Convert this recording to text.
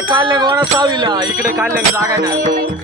काल गोडा चावीला? इकडे काल जागा नाही.